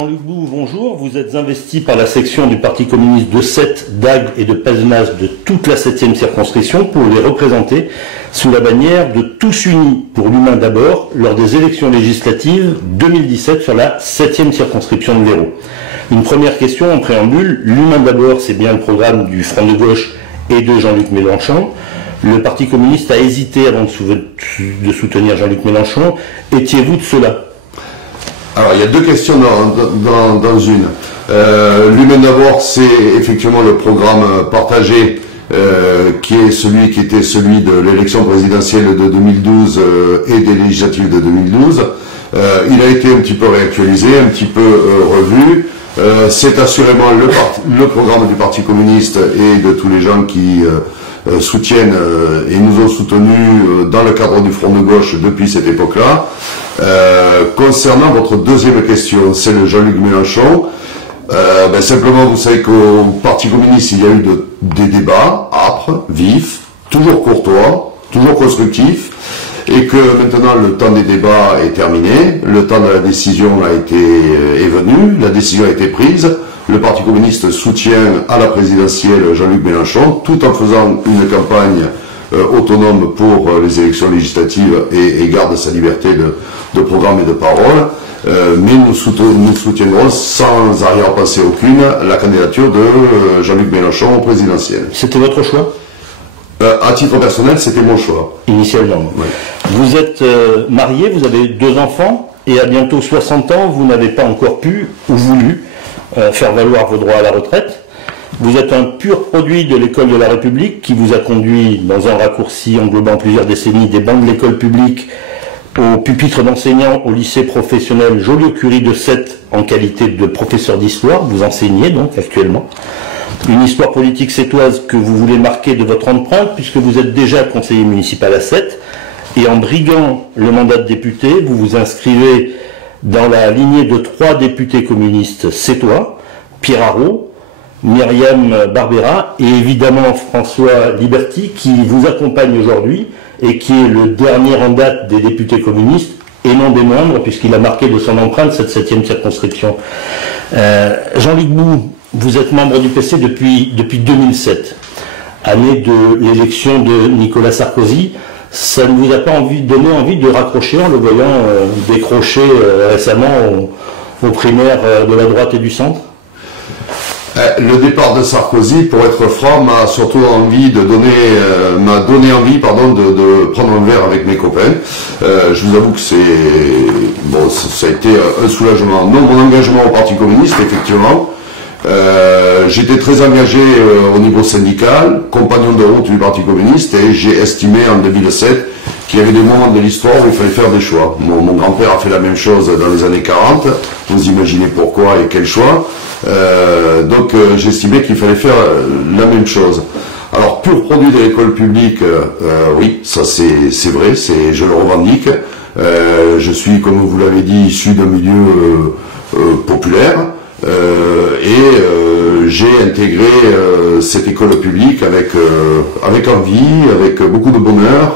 Jean-Luc Bou, bonjour. Vous êtes investi par la section du Parti communiste de Sète, d'Agde et de Pézenas de toute la 7e circonscription pour les représenter sous la bannière de Tous Unis pour l'Humain d'abord lors des élections législatives 2017 sur la 7e circonscription de l'Hérault. Une première question en préambule. L'Humain d'abord, c'est bien le programme du Front de gauche et de Jean-Luc Mélenchon. Le Parti communiste a hésité avant de soutenir Jean-Luc Mélenchon. Étiez-vous de cela ? Alors, il y a deux questions dans une. L'Humain d'abord, c'est effectivement le programme partagé qui était celui de l'élection présidentielle de 2012 et des législatives de 2012. Il a été un petit peu réactualisé, un petit peu revu. C'est assurément le programme du Parti communiste et de tous les gens qui soutiennent et nous ont soutenus dans le cadre du Front de gauche depuis cette époque-là. Concernant votre deuxième question, c'est le Jean-Luc Mélenchon. Simplement, vous savez qu'au Parti communiste, il y a eu des débats âpres, vifs, toujours courtois, toujours constructifs, et que maintenant le temps des débats est terminé, le temps de la décision est venu, la décision a été prise. Le Parti communiste soutient à la présidentielle Jean-Luc Mélenchon, tout en faisant une campagne autonome pour les élections législatives et garde sa liberté de programme et de parole. Mais nous soutiendrons sans arrière-pensée aucune la candidature de Jean-Luc Mélenchon au présidentiel. C'était votre choix ? À titre personnel, c'était mon choix. Initialement. Oui. Vous êtes marié, vous avez 2 enfants, et à bientôt 60 ans, vous n'avez pas encore pu ou voulu faire valoir vos droits à la retraite. Vous êtes un pur produit de l'école de la République qui vous a conduit dans un raccourci englobant plusieurs décennies des bancs de l'école publique au pupitre d'enseignant au lycée professionnel Joliot-Curie de Sète en qualité de professeur d'histoire. Vous enseignez donc actuellement une histoire politique sétoise que vous voulez marquer de votre empreinte puisque vous êtes déjà conseiller municipal à Sète et en briguant le mandat de député, vous vous inscrivez dans la lignée de 3 députés communistes sétois, Pierre Haraud, Myriam Barbera et évidemment François Liberty qui vous accompagne aujourd'hui et qui est le dernier en date des députés communistes et non des moindres puisqu'il a marqué de son empreinte cette 7e circonscription. Jean-Luc Bou, vous êtes membre du PC depuis 2007, année de l'élection de Nicolas Sarkozy. Ça ne vous a pas donné envie de raccrocher en le voyant décrocher récemment aux primaires de la droite et du centre ? Le départ de Sarkozy, pour être franc, m'a surtout donné envie de prendre un verre avec mes copains. Je vous avoue que ça a été un soulagement. Non, mon engagement au Parti communiste, effectivement. J'étais très engagé au niveau syndical, compagnon de route du Parti communiste, et j'ai estimé en 2007 qu'il y avait des moments de l'histoire où il fallait faire des choix. Mon grand-père a fait la même chose dans les années 40, vous imaginez pourquoi et quel choix. Donc j'estimais qu'il fallait faire la même chose. Alors, pur produit de l'école publique, oui, ça c'est vrai, je le revendique. Je suis, comme vous l'avez dit, issu d'un milieu populaire. J'ai intégré cette école publique avec envie, avec beaucoup de bonheur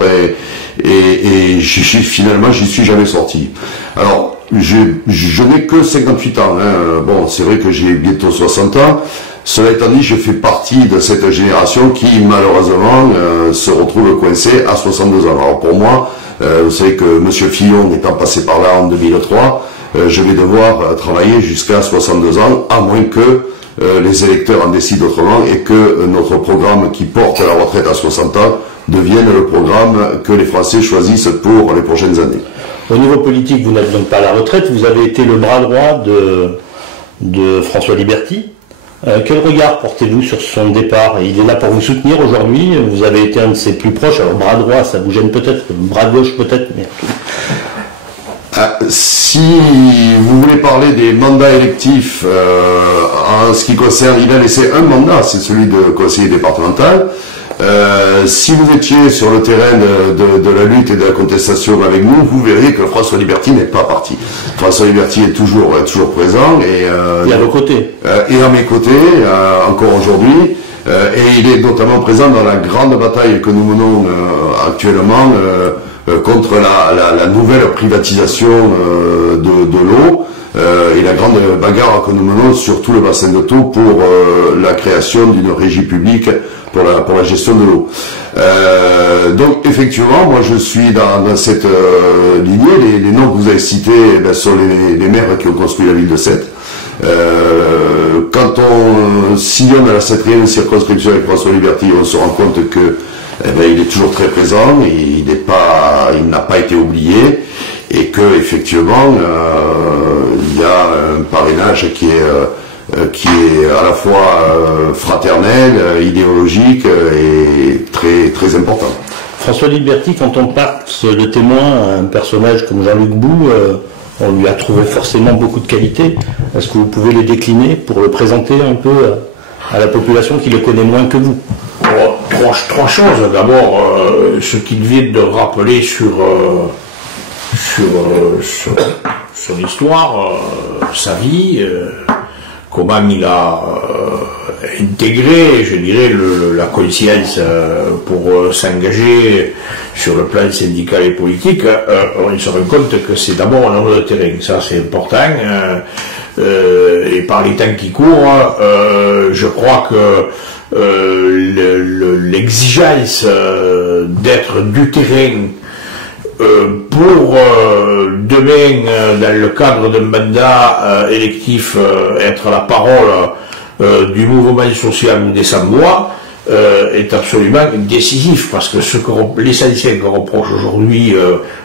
et finalement j'y suis jamais sorti. Alors je n'ai que 58 ans, hein. Bon, c'est vrai que j'ai bientôt 60 ans. Cela étant dit, je fais partie de cette génération qui malheureusement se retrouve coincée à 62 ans. Alors pour moi, vous savez que Monsieur Fillon étant passé par là en 2003, je vais devoir travailler jusqu'à 62 ans, à moins que les électeurs en décident autrement et que notre programme qui porte la retraite à 60 ans devienne le programme que les Français choisissent pour les prochaines années. Au niveau politique, vous n'êtes donc pas à la retraite, vous avez été le bras droit de François Liberty. Quel regard portez-vous sur son départ? Il est là pour vous soutenir aujourd'hui, vous avez été un de ses plus proches, alors bras droit ça vous gêne peut-être, bras gauche peut-être, mais... Si vous voulez parler des mandats électifs, en ce qui concerne, il a laissé un mandat, c'est celui de conseiller départemental. Si vous étiez sur le terrain de la lutte et de la contestation avec nous, vous verriez que François Liberty n'est pas parti. François Liberty est toujours présent et à vos côtés. Et à mes côtés, encore aujourd'hui. Et il est notamment présent dans la grande bataille que nous menons actuellement contre la nouvelle privatisation de l'eau. et la grande bagarre que nous menons sur tout le bassin de Thau pour la création d'une régie publique pour la gestion de l'eau. Donc effectivement, moi je suis dans cette lignée. Les noms que vous avez cités sont les maires qui ont construit la ville de Sète. Quand on sillonne à la 7e circonscription avec François Liberty, on se rend compte que il est toujours très présent, il n'a pas été oublié, et que effectivement il y a un parrainage qui est à la fois fraternel, idéologique et très très important. François Liberty, quand on passe de témoin à un personnage comme Jean-Luc Bou, on lui a trouvé forcément beaucoup de qualités. Est-ce que vous pouvez les décliner pour le présenter un peu à la population qui le connaît moins que vous? Trois choses. D'abord, ce qu'il vient de rappeler sur son histoire, sa vie, comment il a intégré, je dirais, la conscience pour s'engager sur le plan syndical et politique. On se rend compte que c'est d'abord un homme de terrain, ça c'est important, et par les temps qui courent, je crois que l'exigence d'être du terrain pour demain, dans le cadre d'un mandat électif, être la parole du mouvement social ou des sans-voix, est absolument décisif, parce que l'essentiel que reproche aujourd'hui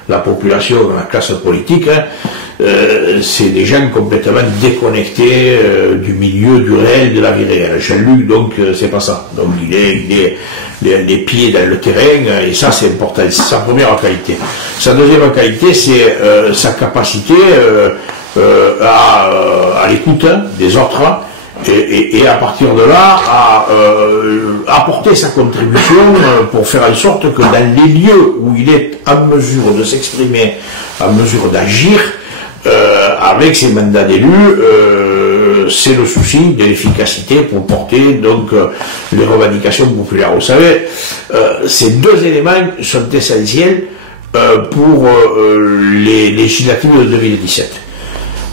la population, la classe politique, c'est des gens complètement déconnectés du milieu, du réel, de la vie réelle. Jean-Luc, donc, c'est pas ça. Donc, il est les pieds dans le terrain, et ça, c'est important. C'est sa première qualité. Sa deuxième qualité, c'est sa capacité à l'écoute des autres, et à partir de là, à apporter sa contribution pour faire en sorte que dans les lieux où il est en mesure de s'exprimer, en mesure d'agir, avec ses mandats d'élu, c'est le souci de l'efficacité pour porter donc les revendications populaires. Vous savez, ces deux éléments sont essentiels pour les législatives de 2017.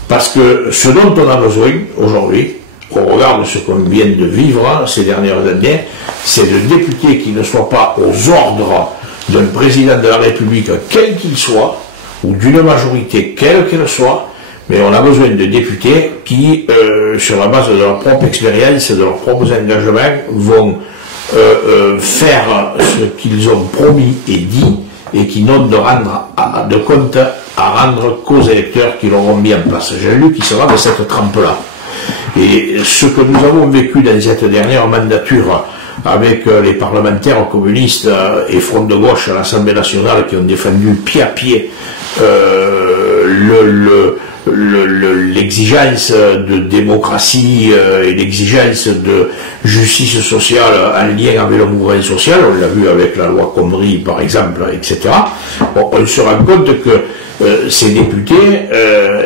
Parce que ce dont on a besoin aujourd'hui, au regard de ce qu'on vient de vivre ces dernières années, c'est de députés qui ne soient pas aux ordres d'un président de la République, quel qu'il soit, ou d'une majorité quelle qu'elle soit, mais on a besoin de députés qui, sur la base de leur propre expérience et de leurs propres engagements, vont faire ce qu'ils ont promis et dit, et qui n'ont de compte à rendre qu'aux électeurs qui l'auront mis en place. Jean-Luc qui sera de cette trempe-là. Et ce que nous avons vécu dans cette dernière mandature avec les parlementaires communistes et Front de gauche à l'Assemblée nationale qui ont défendu pied à pied l'exigence de démocratie et l'exigence de justice sociale en lien avec le mouvement social, on l'a vu avec la loi Connery par exemple, etc. Bon, on se rend compte que ces députés,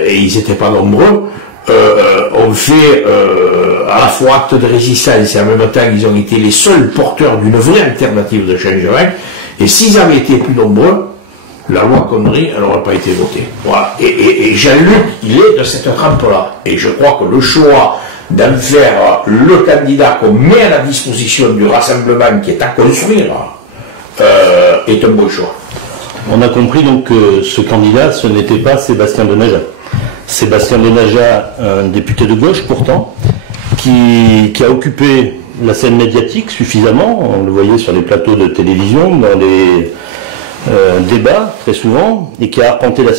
et ils n'étaient pas nombreux, ont fait à la fois acte de résistance et en même temps ils ont été les seuls porteurs d'une vraie alternative de changement, et s'ils avaient été plus nombreux, la loi Connery, elle n'aurait pas été votée. Voilà. Et Jean-Luc, il est de cette trempe-là. Et je crois que le choix d'en faire le candidat qu'on met à la disposition du rassemblement qui est à construire est un bon choix. On a compris donc que ce candidat, ce n'était pas Sébastien Denaja. Sébastien Denaja, un député de gauche pourtant, qui a occupé la scène médiatique suffisamment, on le voyait sur les plateaux de télévision, dans les débats très souvent, et qui a arpenté la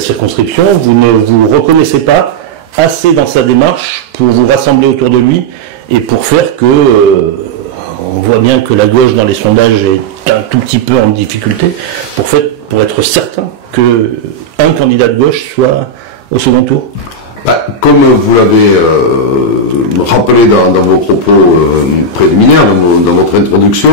circonscription. Vous ne vous reconnaissez pas assez dans sa démarche pour vous rassembler autour de lui et pour faire que on voit bien que la gauche dans les sondages est un tout petit peu en difficulté pour être certain qu'un candidat de gauche soit au second tour. Comme vous l'avez rappelé dans vos propos préliminaires, dans votre introduction,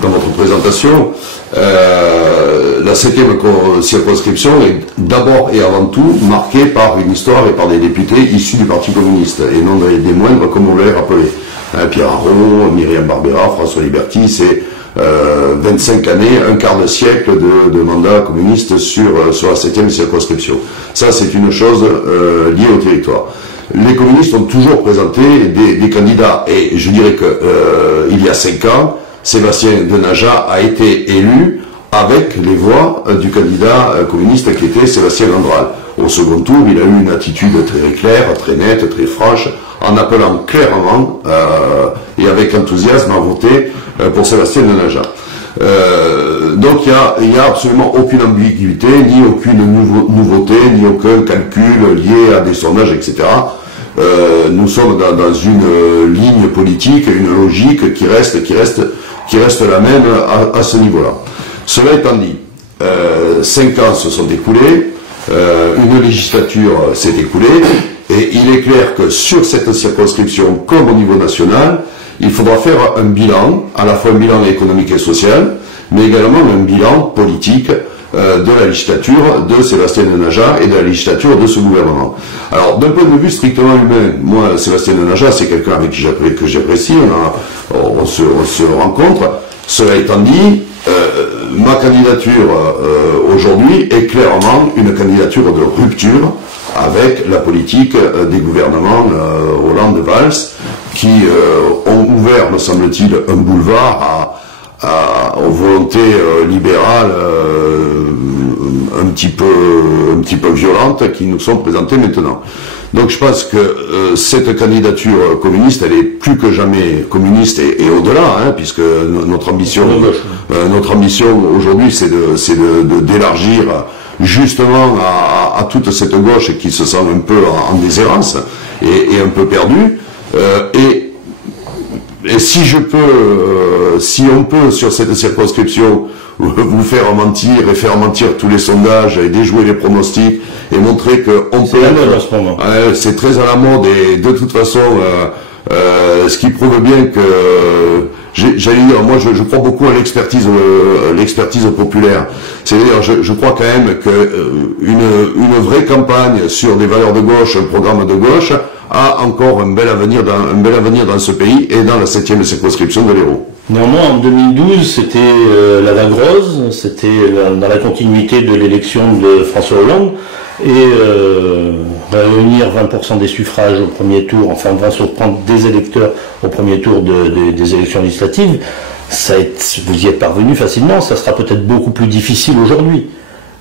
dans votre présentation, la 7e circonscription est d'abord et avant tout marquée par une histoire et par des députés issus du Parti communiste, et non des moindres comme on l'avait rappelé. Pierre Aron, Myriam Barbera, François Liberty, c'est 25 années, un quart de siècle de mandat communiste sur la 7e circonscription. Ça, c'est une chose liée au territoire. Les communistes ont toujours présenté des candidats, et je dirais que il y a 5 ans, Sébastien Denaja a été élu avec les voix du candidat communiste qui était Sébastien Andral. Au second tour, il a eu une attitude très claire, très nette, très franche, en appelant clairement et avec enthousiasme à voter pour Sébastien Denaja. Donc il y a absolument aucune ambiguïté, ni aucune nouveauté, ni aucun calcul lié à des sondages, etc. Nous sommes dans une ligne politique, une logique qui reste la même à ce niveau-là. Cela étant dit, 5 ans se sont écoulés, une législature s'est écoulée, et il est clair que sur cette circonscription, comme au niveau national, il faudra faire un bilan, à la fois un bilan économique et social, mais également un bilan politique de la législature de Sébastien Denaja et de la législature de ce gouvernement. Alors, d'un point de vue strictement humain, moi, Sébastien Denaja, c'est quelqu'un avec qui j'apprécie, on se rencontre. Cela étant dit, ma candidature aujourd'hui est clairement une candidature de rupture avec la politique des gouvernements Hollande-Valls qui ont ouvert, me semble-t-il, un boulevard aux volontés libérales un petit peu violentes qui nous sont présentées maintenant. Donc je pense que cette candidature communiste, elle est plus que jamais communiste et au-delà, hein, puisque notre ambition aujourd'hui, c'est d'élargir justement à toute cette gauche qui se sent un peu en déshérence et un peu perdue. Et si on peut sur cette circonscription vous faire mentir et faire mentir tous les sondages et déjouer les pronostics et montrer qu'on peut être, c'est très à la mode et de toute façon ce qui prouve bien que j'allais dire, moi je crois beaucoup à l'expertise populaire. C'est-à-dire je crois quand même que une vraie campagne sur des valeurs de gauche, un programme de gauche a encore un bel avenir dans ce pays et dans la 7e circonscription de l'Hérault. Néanmoins, en 2012, c'était la vague rose, c'était dans la continuité de l'élection de François Hollande, et réunir 20% des suffrages au premier tour, enfin 20% des électeurs au premier tour des élections législatives, vous y êtes parvenu facilement, ça sera peut-être beaucoup plus difficile aujourd'hui.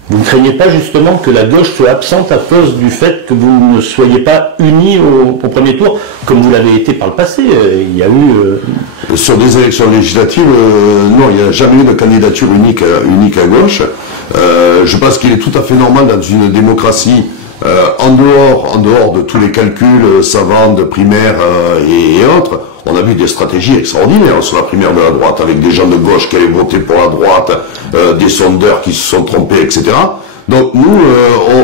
Vous ne craignez pas justement que la gauche soit absente à cause du fait que vous ne soyez pas unis au premier tour, comme vous l'avez été par le passé? Il y a eu... Sur des élections législatives, non, il n'y a jamais eu de candidature unique à gauche. Je pense qu'il est tout à fait normal dans une démocratie, en dehors de tous les calculs savants de primaire et autres. On a vu des stratégies extraordinaires sur la primaire de la droite, avec des gens de gauche qui allaient voter pour la droite, des sondeurs qui se sont trompés, etc. Donc nous,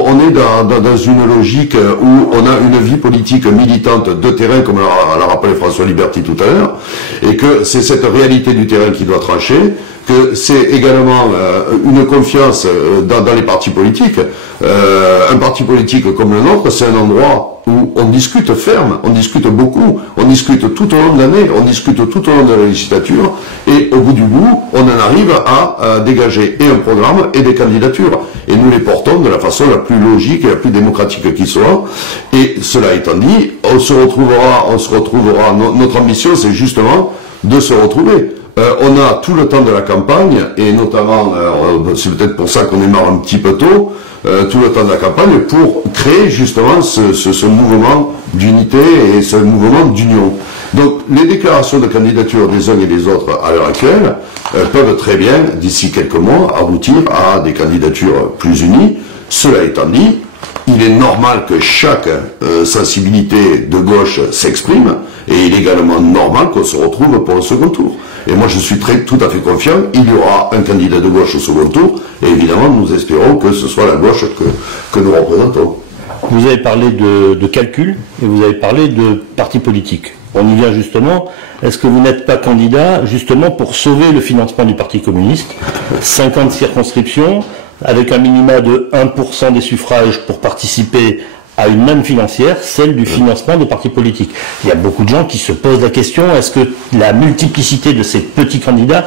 on est dans une logique où on a une vie politique militante de terrain, comme l'a rappelé François Liberty tout à l'heure, et que c'est cette réalité du terrain qui doit trancher, que c'est également une confiance dans les partis politiques. Un parti politique comme le nôtre, c'est un endroit où on discute ferme, on discute beaucoup, on discute tout au long de l'année, on discute tout au long de la législature, et au bout du bout, on en arrive à dégager et un programme et des candidatures. Et nous les portons de la façon la plus logique et la plus démocratique qui soit. Et cela étant dit, on se retrouvera, notre ambition c'est justement de se retrouver. On a tout le temps de la campagne, et notamment, c'est peut-être pour ça qu'on démarre un petit peu tôt, tout le temps de la campagne pour créer justement ce mouvement d'unité et ce mouvement d'union. Donc les déclarations de candidature des uns et des autres à l'heure actuelle peuvent très bien, d'ici quelques mois, aboutir à des candidatures plus unies. Cela étant dit, il est normal que chaque sensibilité de gauche s'exprime, et il est également normal qu'on se retrouve pour le second tour. Et moi je suis tout à fait confiant, il y aura un candidat de gauche au second tour, et évidemment nous espérons que ce soit la gauche que nous représentons. Vous avez parlé de calcul, et vous avez parlé de parti politique. On y vient justement, est-ce que vous n'êtes pas candidat justement pour sauver le financement du Parti communiste? 50 circonscriptions, avec un minima de 1% des suffrages pour participer à une manne financière, celle du financement des partis politiques. Il y a beaucoup de gens qui se posent la question, est-ce que la multiplicité de ces petits candidats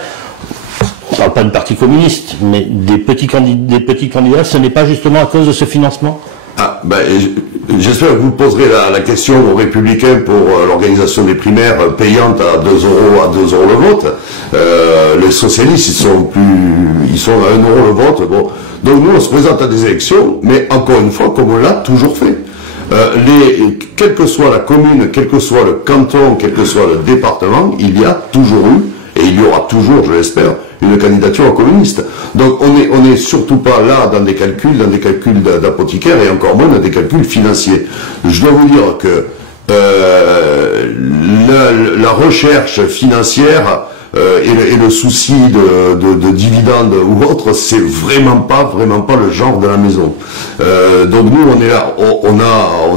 ne parle pas du Parti communiste, mais des petits candidats, ce n'est pas justement à cause de ce financement? J'espère que vous poserez la question aux Républicains pour l'organisation des primaires payantes à 2 euros le vote. Les socialistes, ils sont à 1 euro le vote. Bon. Donc nous, on se présente à des élections, mais encore une fois, comme on l'a toujours fait. Quelle que soit la commune, quel que soit le canton, quel que soit le département, il y a toujours eu, et il y aura toujours, je l'espère, une candidature communiste. Donc on n'est surtout pas là dans des calculs d'apothicaire et encore moins dans des calculs financiers. Je dois vous dire que la recherche financière et le souci de dividendes ou autre, c'est vraiment pas le genre de la maison. Donc nous on est là, on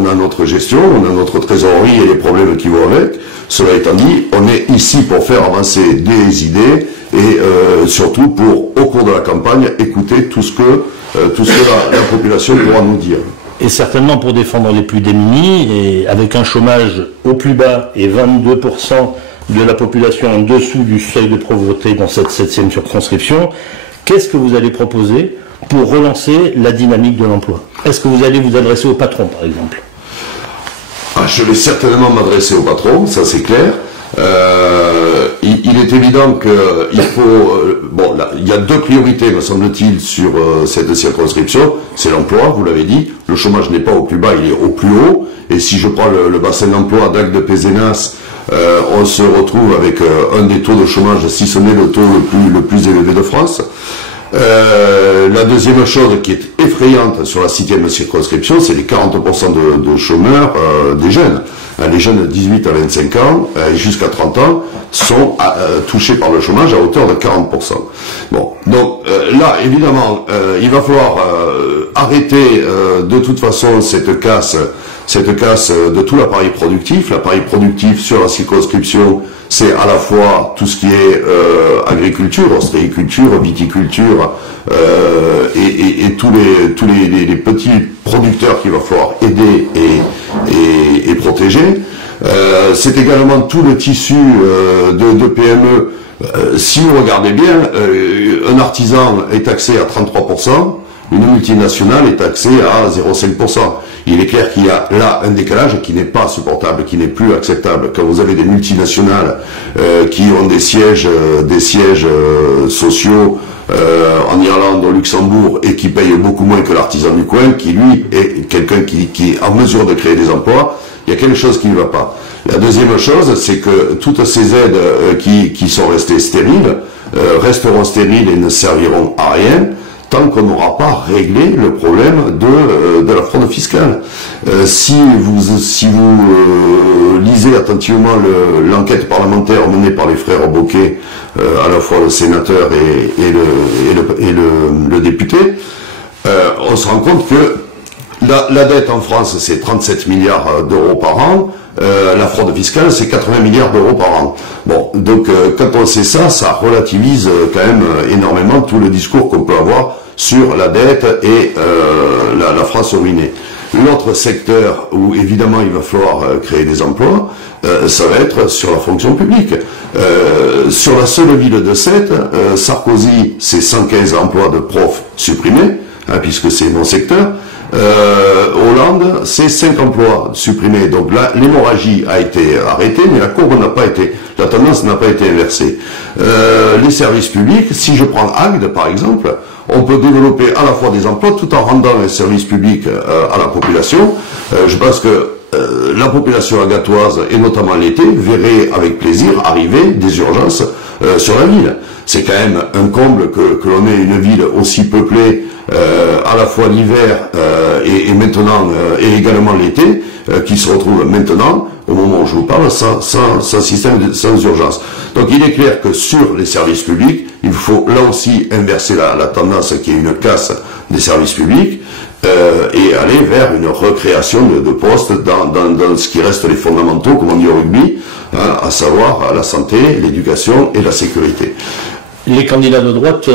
a notre gestion, on a notre trésorerie et les problèmes qui vont avec. Cela étant dit, on est ici pour faire avancer des idées et surtout pour, au cours de la campagne, écouter tout ce que la population pourra nous dire. Et certainement pour défendre les plus démunis, et avec un chômage au plus bas et 22% de la population en dessous du seuil de pauvreté dans cette 7e circonscription, qu'est-ce que vous allez proposer pour relancer la dynamique de l'emploi? Est-ce que vous allez vous adresser au patron, par exemple? Je vais certainement m'adresser au patron, ça c'est clair. Il est évident qu'il faut... il y a 2 priorités, me semble-t-il, sur cette circonscription. C'est l'emploi, vous l'avez dit. Le chômage n'est pas au plus bas, il est au plus haut. Et si je prends le bassin d'emploi d'Agde-Pézenas, on se retrouve avec un des taux de chômage, si ce n'est le taux le plus élevé de France. La deuxième chose qui est effrayante sur la 6e circonscription, c'est les 40% de chômeurs des jeunes. Les jeunes de 18 à 25 ans et jusqu'à 30 ans sont touchés par le chômage à hauteur de 40%. Bon, donc là, évidemment, il va falloir arrêter de toute façon cette casse de tout l'appareil productif. L'appareil productif sur la circonscription, c'est à la fois tout ce qui est agriculture, ostréiculture, viticulture et tous les petits producteurs qu'il va falloir aider et protéger. C'est également tout le tissu de PME. Si vous regardez bien, un artisan est taxé à 33%, une multinationale est taxée à 0,5%. Il est clair qu'il y a là un décalage qui n'est pas supportable, qui n'est plus acceptable. Quand vous avez des multinationales qui ont des sièges sociaux en Irlande, au Luxembourg, et qui payent beaucoup moins que l'artisan du coin, qui lui est quelqu'un qui est en mesure de créer des emplois, il y a quelque chose qui ne va pas. La deuxième chose, c'est que toutes ces aides qui sont restées stériles, resteront stériles et ne serviront à rien, tant qu'on n'aura pas réglé le problème de la fraude fiscale. Si vous lisez attentivement l'enquête parlementaire menée par les frères Bocquet, à la fois le sénateur et le député, on se rend compte que la dette en France, c'est 37 milliards d'euros par an. La fraude fiscale, c'est 80 milliards d'euros par an. Bon, donc quand on sait ça, ça relativise quand même énormément tout le discours qu'on peut avoir sur la dette et la France ruinée. L'autre secteur où évidemment il va falloir créer des emplois, ça va être sur la fonction publique. Sur la seule ville de Sète, Sarkozy, c'est 115 emplois de profs supprimés, puisque c'est mon secteur. Hollande, c'est 5 emplois supprimés. Donc là, l'hémorragie a été arrêtée, mais la courbe n'a pas été, la tendance n'a pas été inversée. Les services publics, si je prends Agde par exemple, on peut développer à la fois des emplois tout en rendant un service public à la population. Je pense que la population agatoise, et notamment l'été, verrait avec plaisir arriver des urgences sur la ville. C'est quand même un comble que l'on ait une ville aussi peuplée à la fois l'hiver et maintenant et également l'été, qui se retrouve maintenant, au moment où je vous parle, sans système, sans urgence. Donc il est clair que sur les services publics, il faut là aussi inverser la tendance qui est une casse des services publics et aller vers une recréation de postes dans ce qui reste les fondamentaux, comme on dit au rugby, à savoir la santé, l'éducation et la sécurité. Les candidats de droite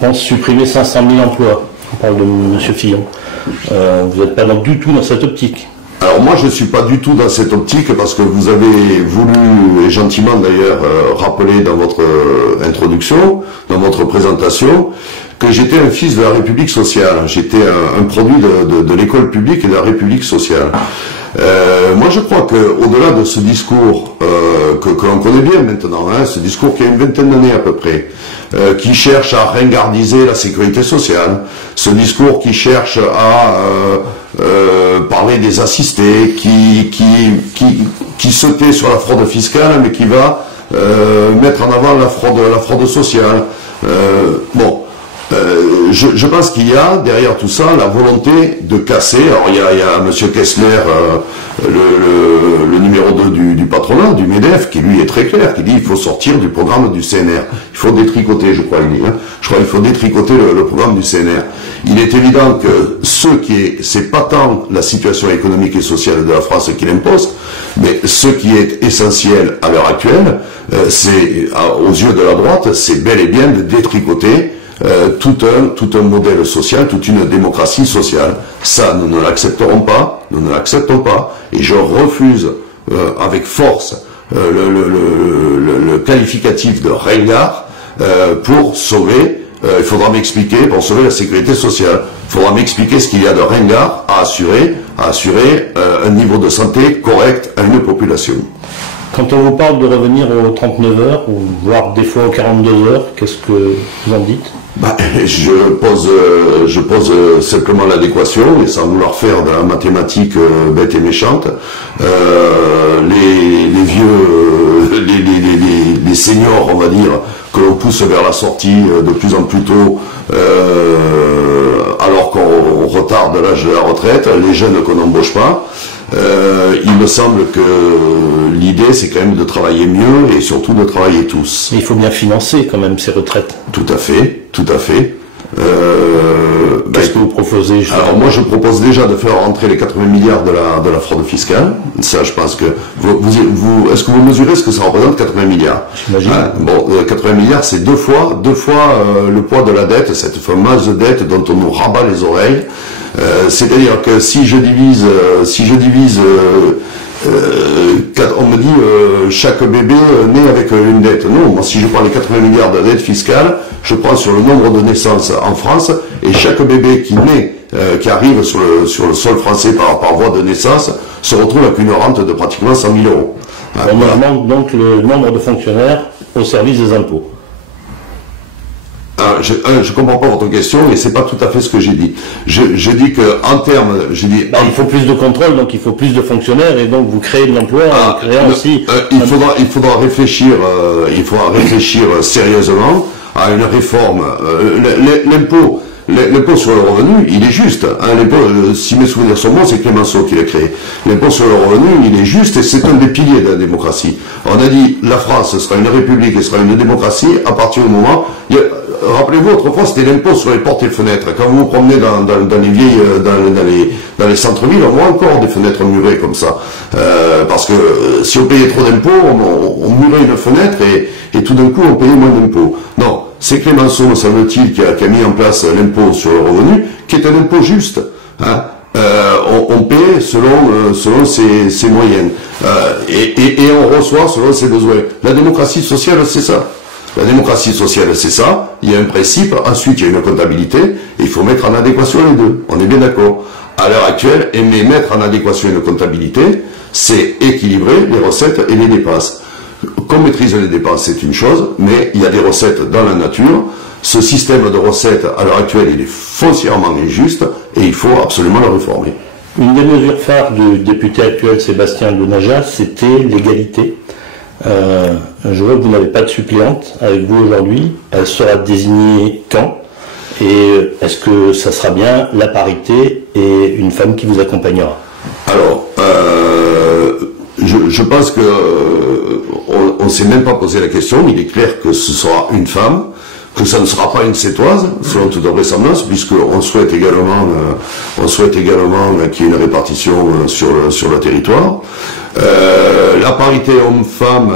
pensent supprimer 500 000 emplois. On parle de M. Fillon. Vous n'êtes pas du tout dans cette optique. Alors moi je ne suis pas du tout dans cette optique parce que vous avez voulu, et j'en gentiment d'ailleurs rappelé dans votre introduction, dans votre présentation, que j'étais un fils de la République sociale. J'étais un produit de l'école publique et de la République sociale. Moi, je crois qu'au-delà de ce discours que l'on connaît bien maintenant, hein, ce discours qui a une vingtaine d'années à peu près, qui cherche à ringardiser la sécurité sociale, ce discours qui cherche à parler des assistés, qui se tait sur la fraude fiscale, mais qui va mettre en avant la fraude sociale. Je pense qu'il y a derrière tout ça la volonté de casser. Alors il y a M. Kessler, le numéro 2 du patronat, du MEDEF, qui lui est très clair, qui dit il faut sortir du programme du CNR. Il faut détricoter, je crois, il dit. Hein. Je crois qu'il faut détricoter le programme du CNR. Il est évident que c'est pas tant la situation économique et sociale de la France qui l'impose, mais ce qui est essentiel à l'heure actuelle, c'est, aux yeux de la droite, c'est bel et bien de détricoter tout un modèle social, toute une démocratie sociale. Ça, nous ne l'accepterons pas, nous ne l'acceptons pas, et je refuse avec force le qualificatif de ringard pour sauver, il faudra m'expliquer, pour sauver la sécurité sociale, il faudra m'expliquer ce qu'il y a de ringard à assurer un niveau de santé correct à une population. Quand on vous parle de revenir aux 39 heures, ou voire des fois aux 42 heures, qu'est-ce que vous en dites? Je pose simplement l'adéquation, et sans vouloir faire de la mathématique bête et méchante. Les vieux, les seniors, on va dire, que l'on pousse vers la sortie de plus en plus tôt, alors qu'on retarde l'âge de la retraite, les jeunes qu'on n'embauche pas. Il me semble que l'idée, c'est quand même de travailler mieux et surtout de travailler tous. Et il faut bien financer quand même ces retraites. Tout à fait, tout à fait. Qu'est-ce que vous proposez justement? Alors moi, je propose déjà de faire rentrer les 80 milliards de la fraude fiscale. Ça, je pense que est-ce que vous mesurez ce que ça représente, 80 milliards? J'imagine. 80 milliards, c'est deux fois le poids de la dette, cette fameuse dette dont on nous rabat les oreilles. C'est-à-dire que si je divise, on me dit chaque bébé naît avec une dette. Non, moi si je prends les 80 milliards de dette fiscale, je prends sur le nombre de naissances en France, et chaque bébé qui naît, qui arrive sur le sol français par voie de naissance, se retrouve avec une rente de pratiquement 100 000 euros. On augmente donc le nombre de fonctionnaires au service des impôts. Je comprends pas votre question, et c'est pas tout à fait ce que j'ai dit. Je dis que en termes, il faut plus de contrôle, donc il faut plus de fonctionnaires, et donc vous créez de l'emploi en créant aussi. Il faudra réfléchir sérieusement à une réforme. L'impôt sur le revenu, il est juste. Hein, l'impôt, si mes souvenirs sont bons, c'est Clémenceau qui l'a créé. L'impôt sur le revenu, il est juste, et c'est un des piliers de la démocratie. On a dit, la France sera une république et sera une démocratie à partir du moment. Rappelez-vous, autrefois, c'était l'impôt sur les portes et fenêtres. Quand vous vous promenez dans les centres-villes, on voit encore des fenêtres murées comme ça. Parce que si on payait trop d'impôts, on murait une fenêtre et tout d'un coup, on payait moins d'impôts. Non. C'est Clémenceau, me semble-t-il, qui a mis en place l'impôt sur le revenu, qui est un impôt juste. Hein. On paie selon ses moyens. Et on reçoit selon ses besoins. La démocratie sociale, c'est ça. La démocratie sociale, c'est ça. Il y a un principe, ensuite il y a une comptabilité, et il faut mettre en adéquation les deux. On est bien d'accord. À l'heure actuelle, mettre en adéquation une comptabilité, c'est équilibrer les recettes et les dépenses. Qu'on maîtrise les dépenses, c'est une chose, mais il y a des recettes dans la nature. Ce système de recettes, à l'heure actuelle, il est foncièrement injuste, et il faut absolument le réformer. Une des mesures phares du député actuel Sébastien Denaja, c'était l'égalité. Je vois que vous n'avez pas de suppléante avec vous aujourd'hui. Elle sera désignée quand? Et est-ce que ça sera bien la parité et une femme qui vous accompagnera? Alors, je pense que on ne s'est même pas posé la question. Il est clair que ce sera une femme, que ça ne sera pas une sétoise, selon toute vraisemblance, puisqu'on souhaite également qu'il y ait une répartition sur le territoire. La parité homme-femme,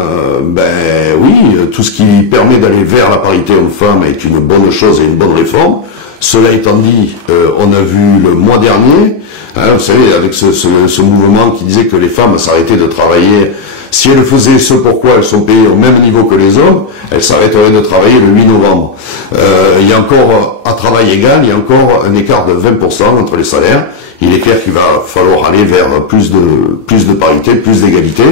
oui, tout ce qui permet d'aller vers la parité homme-femme est une bonne chose et une bonne réforme. Cela étant dit, on a vu le mois dernier, hein, vous savez, avec ce mouvement qui disait que les femmes s'arrêtaient de travailler Si elle faisait ce pourquoi elles sont payées au même niveau que les hommes, elles s'arrêteraient de travailler le 8 novembre. Il y a encore, à travail égal, il y a encore un écart de 20% entre les salaires. Il est clair qu'il va falloir aller vers plus de parité, plus d'égalité.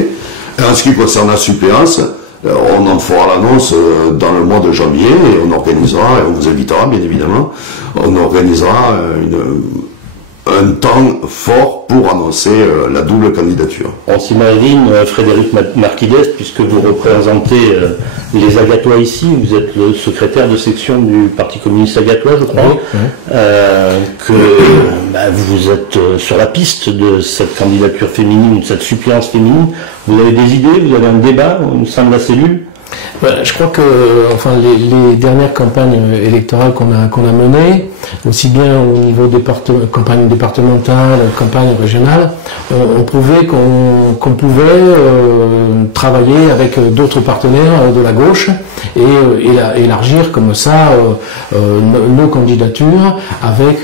En ce qui concerne la suppléance, on en fera l'annonce dans le mois de janvier et on organisera, et on vous invitera bien évidemment, on organisera un temps fort pour annoncer la double candidature. On s'imagine, Frédéric Marquides, puisque vous représentez les Agatois ici, vous êtes le secrétaire de section du Parti communiste agatois, je crois, que vous êtes sur la piste de cette candidature féminine, de cette suppléance féminine. Vous avez des idées, vous avez un débat au sein de la cellule? Je crois que les dernières campagnes électorales qu'on a menées, aussi bien au niveau campagne départementale, campagne régionale, ont prouvé qu'on pouvait travailler avec d'autres partenaires de la gauche et élargir comme ça nos candidatures avec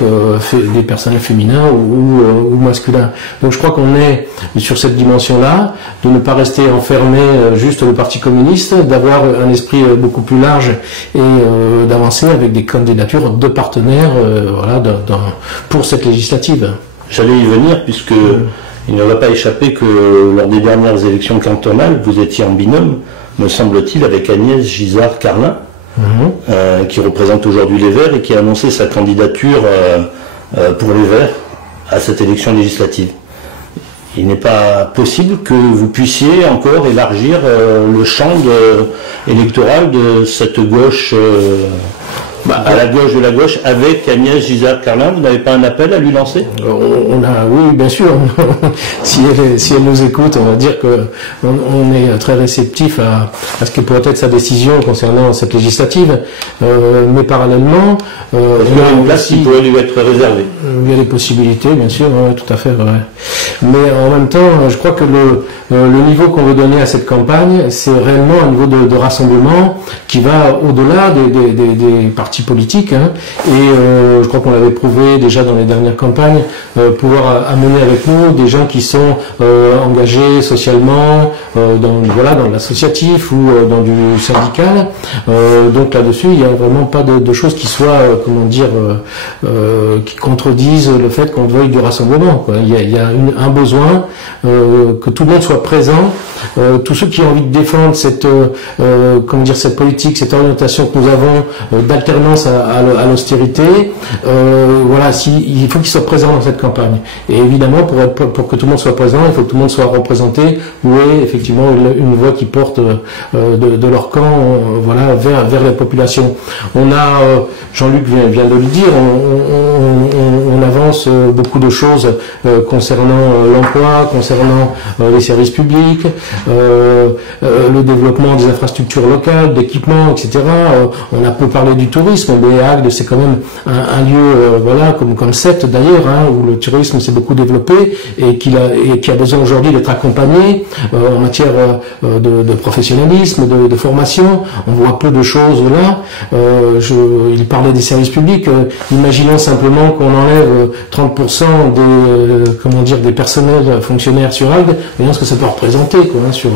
des personnels féminins ou masculins. Donc je crois qu'on est sur cette dimension-là, de ne pas rester enfermé juste le Parti communiste, d'avoir un esprit beaucoup plus large et d'avancer avec des candidatures de partenaires pour cette législative. J'allais y venir puisque il ne va pas échapper que lors des dernières élections cantonales, vous étiez en binôme, me semble-t-il, avec Agnès Gisard-Carlin, qui représente aujourd'hui les Verts et qui a annoncé sa candidature pour les Verts à cette élection législative. Il n'est pas possible que vous puissiez encore élargir le champ électoral de cette gauche, à la gauche de la gauche, avec Agnès Gisard-Carlin. Vous n'avez pas un appel à lui lancer? Oui, bien sûr. si elle nous écoute, on va dire que on est très réceptif à ce que pourrait être sa décision concernant cette législative. Mais parallèlement, il y a une place qui pourrait lui être réservée. Il y a des possibilités, bien sûr, tout à fait vrai. Mais en même temps, je crois que le niveau qu'on veut donner à cette campagne, c'est réellement un niveau de rassemblement qui va au-delà des partis politiques. Et je crois qu'on l'avait prouvé déjà dans les dernières campagnes, pouvoir amener avec nous des gens qui sont engagés socialement, dans l'associatif ou dans du syndical. Donc là-dessus, il n'y a vraiment pas de choses qui soient, qui contredisent le fait qu'on veuille du rassemblement. Il y a un besoin que tout le monde soit présent. Tous ceux qui ont envie de défendre cette politique, cette orientation que nous avons d'alternance à l'austérité, il faut qu'ils soient présents dans cette campagne. Et évidemment, pour que tout le monde soit présent, il faut que tout le monde soit représenté, ou ait effectivement une voix qui porte de leur camp, vers la population. On a, Jean-Luc vient de le dire, on avance beaucoup de choses concernant l'emploi, concernant les services publics, le développement des infrastructures locales, d'équipements, etc. On a peu parlé du tourisme, mais Agde, c'est quand même un lieu, comme Sète d'ailleurs, où le tourisme s'est beaucoup développé et qui a besoin aujourd'hui d'être accompagné en matière de professionnalisme, de formation. On voit peu de choses là. Il parlait des services publics. Imaginons simplement qu'on enlève 30% des personnels fonctionnaires sur Agde. Voyons ce que ça peut représenter, sur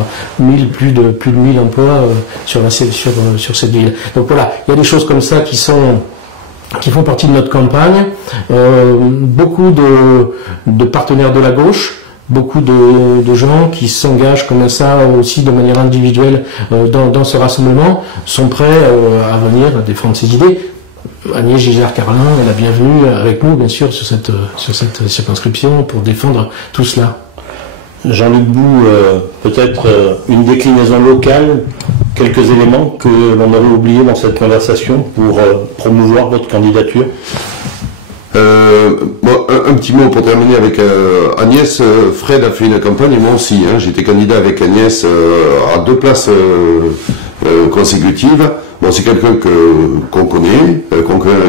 plus de 1000 emplois sur cette ville. Donc voilà, il y a des choses comme ça qui font partie de notre campagne. Beaucoup de partenaires de la gauche, beaucoup de gens qui s'engagent comme ça aussi de manière individuelle dans ce rassemblement sont prêts à venir défendre ces idées. Agnès Gisard-Carlin est la bienvenue avec nous, bien sûr, sur cette circonscription pour défendre tout cela. Jean-Luc Bou, peut-être une déclinaison locale, quelques éléments que l'on aurait oubliés dans cette conversation pour promouvoir votre candidature. Un petit mot pour terminer avec Agnès. Fred a fait une campagne et moi aussi. J'étais candidat avec Agnès à 2 places consécutives. Bon, c'est quelqu'un qu'on connaît,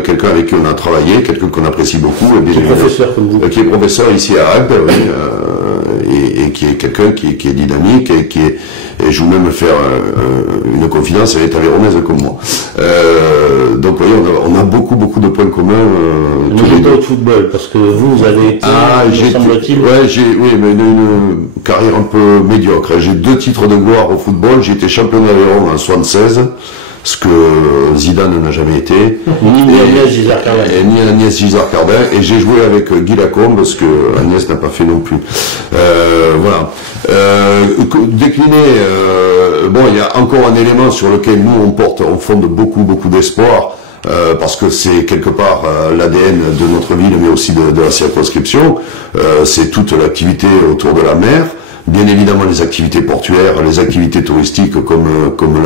quelqu'un avec qui on a travaillé, quelqu'un qu'on apprécie beaucoup. Qui est professeur comme vous. Qui est professeur ici à Agde, et qui est quelqu'un qui est dynamique et je veux même faire une confidence, elle est avéronaise comme moi. Donc vous voyez, on a beaucoup de points communs. Ne jouez pas au football, parce que vous avez été, semble-t-il... Oui, mais une carrière un peu médiocre. J'ai 2 titres de gloire au football. J'ai été champion d'Aveyron en 76, ce que Zidane n'a jamais été. Ni Agnès Gisard-Cardin. Et j'ai joué avec Guy Lacombe, ce que Agnès n'a pas fait non plus. Voilà. Décliner, bon, il y a encore un élément sur lequel nous on fonde beaucoup d'espoir. Parce que c'est quelque part l'ADN de notre ville, mais aussi de la circonscription. C'est toute l'activité autour de la mer. Bien évidemment les activités portuaires, les activités touristiques comme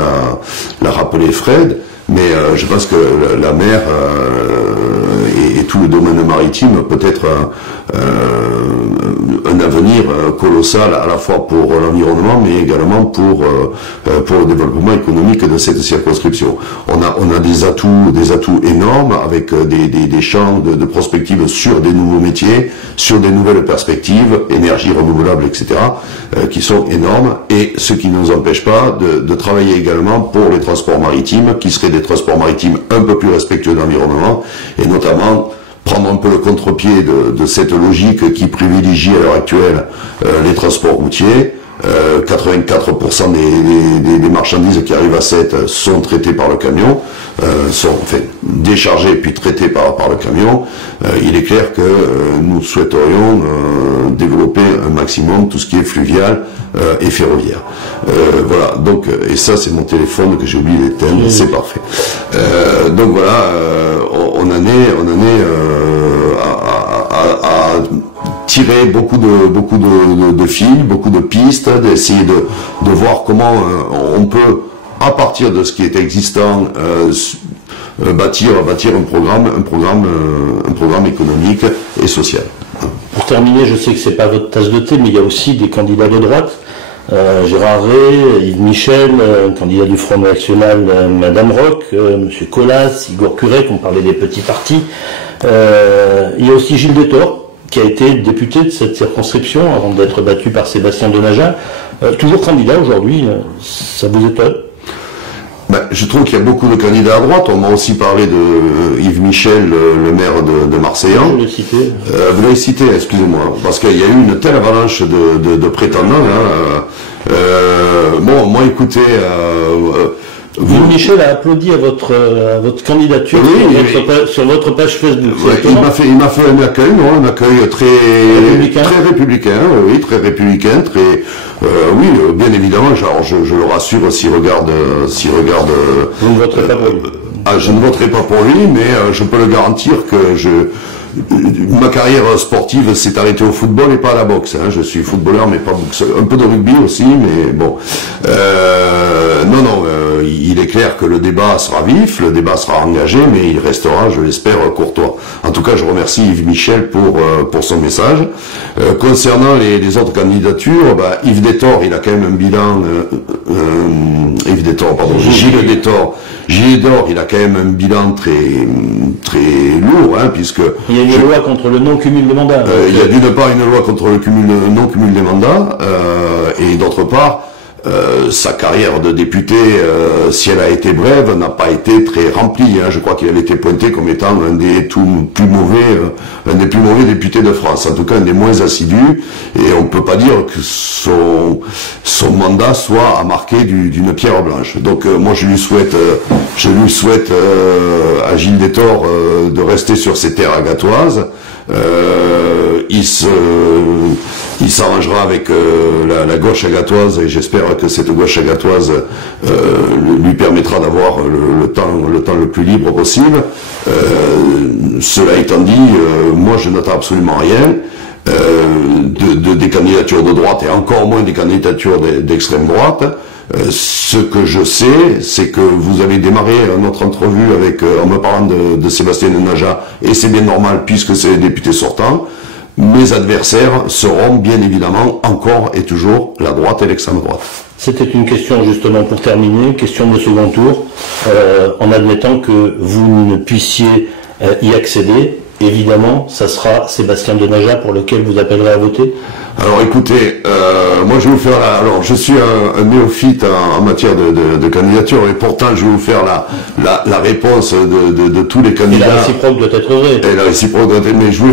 l'a rappelé Fred, mais je pense que la mer et tout le domaine maritime peut être un avenir colossal à la fois pour l'environnement mais également pour le développement économique de cette circonscription. On a des atouts énormes avec des champs de prospective sur des nouveaux métiers, sur des nouvelles perspectives, énergie renouvelable, etc., qui sont énormes, et ce qui ne nous empêche pas de travailler également pour les transports maritimes, qui seraient des transports maritimes un peu plus respectueux de l'environnement, et notamment prendre un peu le contre-pied de cette logique qui privilégie à l'heure actuelle les transports routiers. 84% des marchandises qui arrivent à 7 sont traitées par le camion, sont déchargées puis traitées par le camion. Il est clair que nous souhaiterions développer un maximum tout ce qui est fluvial et ferroviaire. Voilà, donc, et ça c'est mon téléphone que j'ai oublié d'éteindre, c'est parfait. Donc voilà, on en est à tirer beaucoup de fils, beaucoup de pistes, d'essayer de voir comment on peut, à partir de ce qui est existant, bâtir un programme économique et social. Pour terminer, je sais que c'est pas votre tasse de thé, mais il y a aussi des candidats de droite. Gérard Ray, Yves Michel, candidat du Front National, Madame Roch, Monsieur Colas, Igor Curec, on parlait des petits partis. Il y a aussi Gilles Detor, qui a été député de cette circonscription avant d'être battu par Sébastien Denaja. Toujours candidat aujourd'hui, ça vous étonne? Je trouve qu'il y a beaucoup de candidats à droite. On m'a aussi parlé de Yves Michel, le maire de Marseillan. Je l'ai cité. Vous l'avez cité, excusez-moi, parce qu'il y a eu une telle avalanche de prétendants. Bon, moi, écoutez... Yves Michel a applaudi à votre candidature sur votre page Facebook. Il m'a fait un accueil très républicain, oui, bien évidemment. Genre, je le rassure s'il regarde. Vous ne voterez pas pour lui. Je ne voterai pas pour lui, mais je peux le garantir que ma carrière sportive s'est arrêtée au football et pas à la boxe. Je suis footballeur, mais pas boxeur. Un peu de rugby aussi, mais bon. Il est clair que le débat sera vif, le débat sera engagé, mais il restera, je l'espère, courtois. En tout cas, je remercie Yves Michel pour son message. Concernant les autres candidatures, Yves Detor, il a quand même un bilan... Gilles Detor. Gilles Detor, il a quand même un bilan très lourd, puisque... Il y a une loi contre le non-cumul des mandats. Il y a d'une part une loi contre le non-cumul des mandats, et d'autre part, sa carrière de député, si elle a été brève, n'a pas été très remplie. Je crois qu'il avait été pointé comme étant un des plus mauvais députés de France, en tout cas un des moins assidus, et on ne peut pas dire que son mandat soit à marquer d'une pierre blanche. Donc moi je lui souhaite à Gilles Detor de rester sur ses terres agatoises. Il s'arrangera avec la gauche agatoise, et j'espère que cette gauche agatoise lui permettra d'avoir le temps le plus libre possible. Cela étant dit, moi je n'attends absolument rien des candidatures de droite, et encore moins des candidatures d'extrême droite. Ce que je sais, c'est que vous avez démarré notre entrevue en me parlant de Sébastien Denaja, et c'est bien normal puisque c'est les députés sortants. Mes adversaires seront bien évidemment encore et toujours la droite et l'extrême droite. C'était une question justement pour terminer, question de second tour, en admettant que vous ne puissiez y accéder. Évidemment, ça sera Sébastien Denaja pour lequel vous appellerez à voter. Alors écoutez, moi je vais vous faire alors je suis un néophyte en matière de candidature, et pourtant je vais vous faire la réponse de tous les candidats. Et la réciproque doit être vraie. Et la réciproque doit être, mais je vais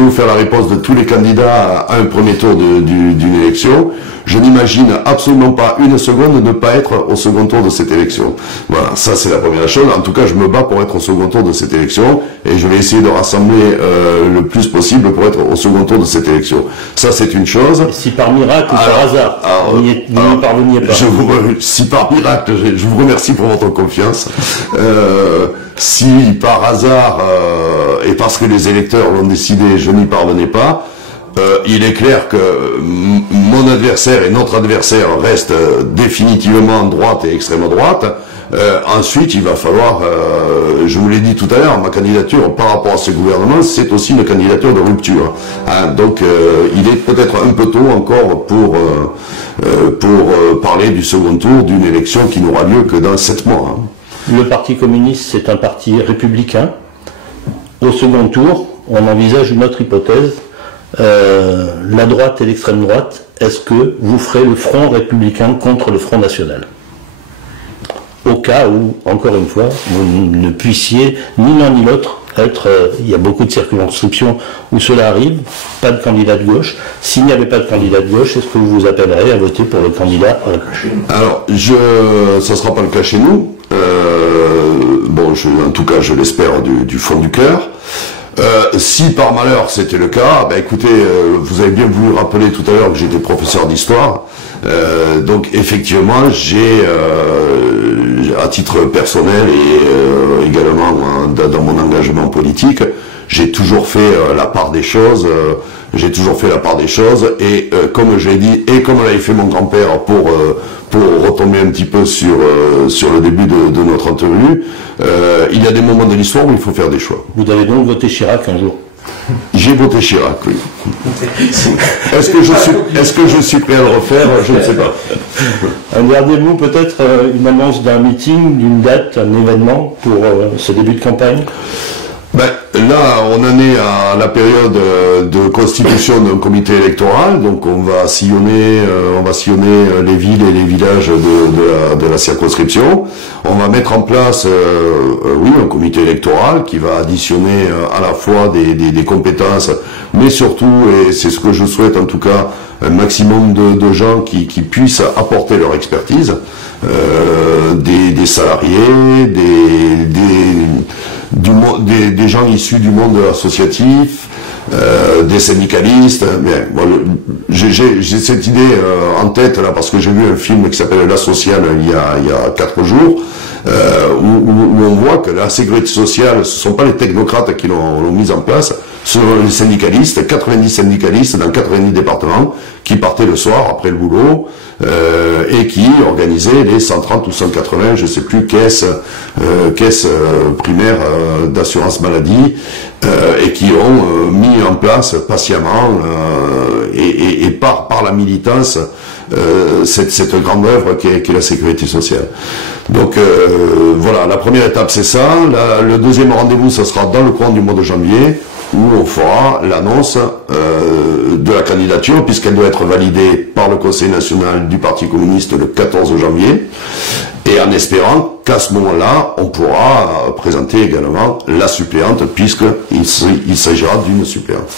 vous faire la réponse de tous les candidats à un premier tour d'une élection. Je n'imagine absolument pas une seconde ne pas être au second tour de cette élection. Voilà, ça c'est la première chose. En tout cas, je me bats pour être au second tour de cette élection, et je vais essayer de rassembler le plus possible pour être au second tour de cette élection. Ça c'est une chose. Et si par miracle ou par hasard, vous n'y parveniez pas. Si par miracle, je vous remercie pour votre confiance. Si par hasard, et parce que les électeurs l'ont décidé, je n'y parvenais pas, il est clair que mon adversaire et notre adversaire restent définitivement droite et extrême droite. Ensuite, il va falloir, je vous l'ai dit tout à l'heure, ma candidature par rapport à ce gouvernement, c'est aussi une candidature de rupture. Donc, il est peut-être un peu tôt encore pour parler du second tour d'une élection qui n'aura lieu que dans 7 mois. Le Parti communiste, c'est un parti républicain. Au second tour, on envisage une autre hypothèse. La droite et l'extrême droite, est-ce que vous ferez le front républicain contre le front national? Au cas où, encore une fois, vous ne puissiez ni l'un ni l'autre être, il y a beaucoup de circonscriptions où cela arrive, pas de candidat de gauche. S'il n'y avait pas de candidat de gauche, est-ce que vous vous appelleriez à voter pour le candidat? Alors, ça sera pas le cas chez nous. Bon, en tout cas, je l'espère du fond du cœur. Si par malheur c'était le cas, écoutez, vous avez bien voulu rappeler tout à l'heure que j'étais professeur d'histoire. Donc effectivement, j'ai à titre personnel et également dans mon engagement politique, j'ai toujours fait la part des choses. Et comme je l'ai dit, et comme l'avait fait mon grand-père pour retomber un petit peu sur le début de notre entrevue, il y a des moments de l'histoire où il faut faire des choix. Vous avez donc voté Chirac un jour? J'ai voté Chirac, oui. Est-ce que je suis prêt à le refaire? Je ne sais pas. Un dernier mot, peut-être une annonce d'un meeting, d'une date, un événement pour ce début de campagne? Là, on en est à la période de constitution d'un comité électoral, donc on va sillonner les villes et les villages de la circonscription. On va mettre en place, un comité électoral qui va additionner à la fois des compétences, mais surtout, et c'est ce que je souhaite en tout cas, un maximum de gens qui puissent apporter leur expertise, des salariés, des gens issus du monde associatif, des syndicalistes. J'ai cette idée en tête là parce que j'ai vu un film qui s'appelle La Sociale il y a 4 jours, où on voit que la sécurité sociale, ce ne sont pas les technocrates qui l'ont mise en place, ce sont les syndicalistes, 90 syndicalistes dans 90 départements qui partaient le soir après le boulot et qui organisaient les 130 ou 180, je ne sais plus, caisses primaires d'assurance maladie et qui ont mis en place patiemment et par la militance cette grande œuvre qui est la sécurité sociale. Donc voilà, la première étape c'est ça. Le deuxième rendez-vous, ça sera dans le courant du mois de janvier, où on fera l'annonce de la candidature, puisqu'elle doit être validée par le Conseil national du Parti communiste le 14 janvier, et en espérant qu'à ce moment-là, on pourra présenter également la suppléante, puisqu'il s'agira d'une suppléante.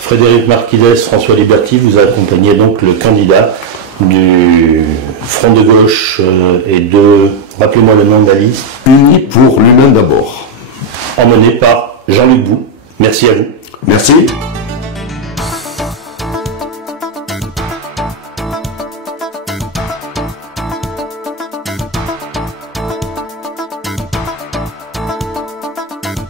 Frédéric Marquides, François Liberty, vous accompagnez donc le candidat du Front de gauche et rappelez-moi le nom de la liste. Unis pour l'humain d'abord. Emmené par Jean-Luc Bou. Merci à vous. Merci.